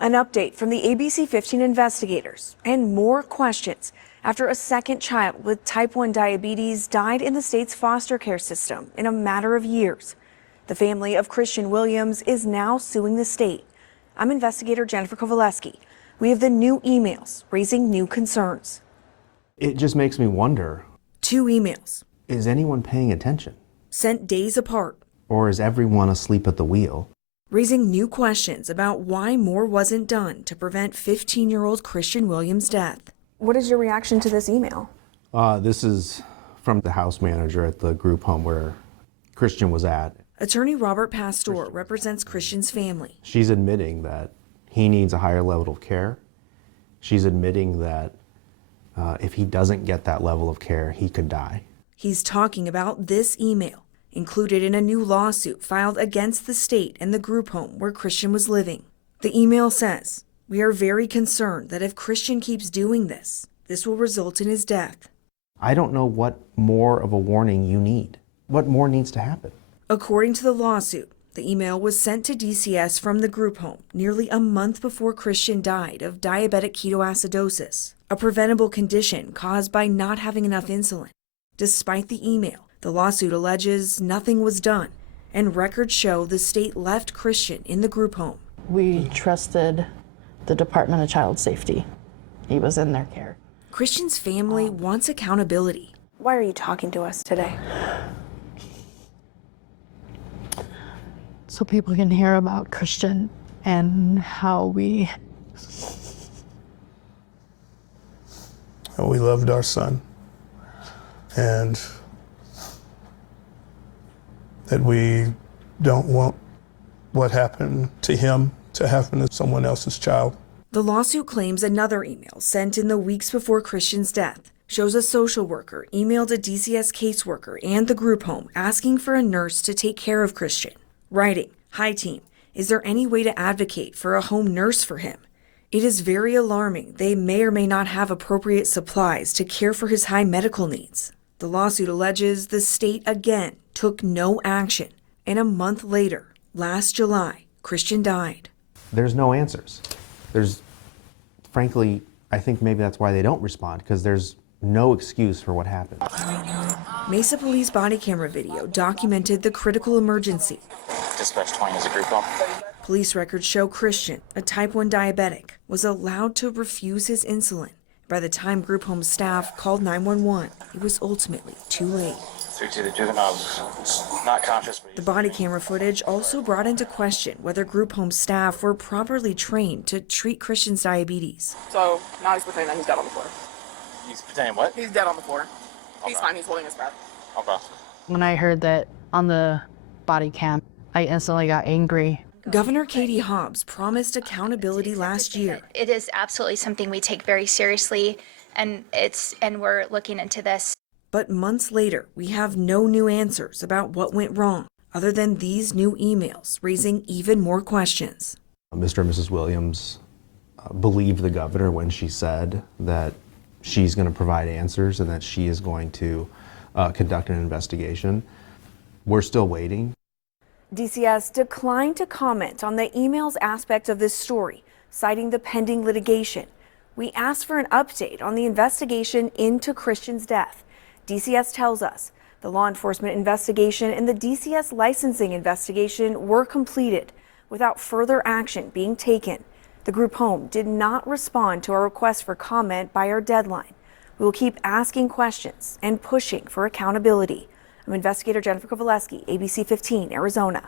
An update from the ABC 15 investigators and more questions after a second child with type 1 diabetes died in the state's foster care system in a matter of years. The family of Christian Williams is now suing the state. I'm investigator Jennifer Kovaleski. We have the new emails raising new concerns. It just makes me wonder. 2 emails. Is anyone paying attention? Sent days apart. Or is everyone asleep at the wheel? Raising new questions about why more wasn't done to prevent 15-year-old Christian Williams' death. What is your reaction to this email? This is from the house manager at the group home where Christian was at. Attorney Robert Pastor represents Christian's family. She's admitting that he needs a higher level of care. She's admitting that if he doesn't get that level of care, he could die. He's talking about this email, included in a new lawsuit filed against the state and the group home where Christian was living. The email says, "We are very concerned that if Christian keeps doing this, this will result in his death." I don't know what more of a warning you need. What more needs to happen? According to the lawsuit, the email was sent to DCS from the group home nearly a month before Christian died of diabetic ketoacidosis, a preventable condition caused by not having enough insulin. Despite the email, the lawsuit alleges nothing was done, and records show the state left Christian in the group home. We trusted the Department of Child Safety. He was in their care. Christian's family wants accountability. Why are you talking to us today? So people can hear about Christian and how we loved our son, and that we don't want what happened to him to happen to someone else's child. The lawsuit claims another email sent in the weeks before Christian's death shows a social worker emailed a DCS caseworker and the group home asking for a nurse to take care of Christian. Writing, "Hi team, is there any way to advocate for a home nurse for him? It is very alarming. They may or may not have appropriate supplies to care for his high medical needs." The lawsuit alleges the state again took no action, and a month later, last July, Christian died. There's no answers. Frankly, I think maybe that's why they don't respond, because there's no excuse for what happened. Mesa Police body camera video documented the critical emergency. Dispatch 20 is a group home. Police records show Christian, a type 1 diabetic, was allowed to refuse his insulin. By the time group home staff called 911, it was ultimately too late. 3-2, the juvenile not conscious. The body camera footage also brought into question whether group home staff were properly trained to treat Christian's diabetes. So now he's pretending that he's dead on the floor. He's pretending what? He's dead on the floor. Okay. He's fine, he's holding his breath. Okay. When I heard that on the body cam, I instantly got angry. Governor Katie Hobbs promised accountability last year. It is absolutely something we take very seriously, and we're looking into this. But months later, we have no new answers about what went wrong, other than these new emails raising even more questions. Mr. and Mrs. Williams believed the governor when she said that she's going to provide answers and that she is going to conduct an investigation. We're still waiting. DCS declined to comment on the email's aspect of this story, citing the pending litigation. We asked for an update on the investigation into Christian's death. DCS tells us the law enforcement investigation and the DCS licensing investigation were completed without further action being taken. The group home did not respond to our request for comment by our deadline. We will keep asking questions and pushing for accountability. I'm investigator Jennifer Kovaleski, ABC 15, Arizona.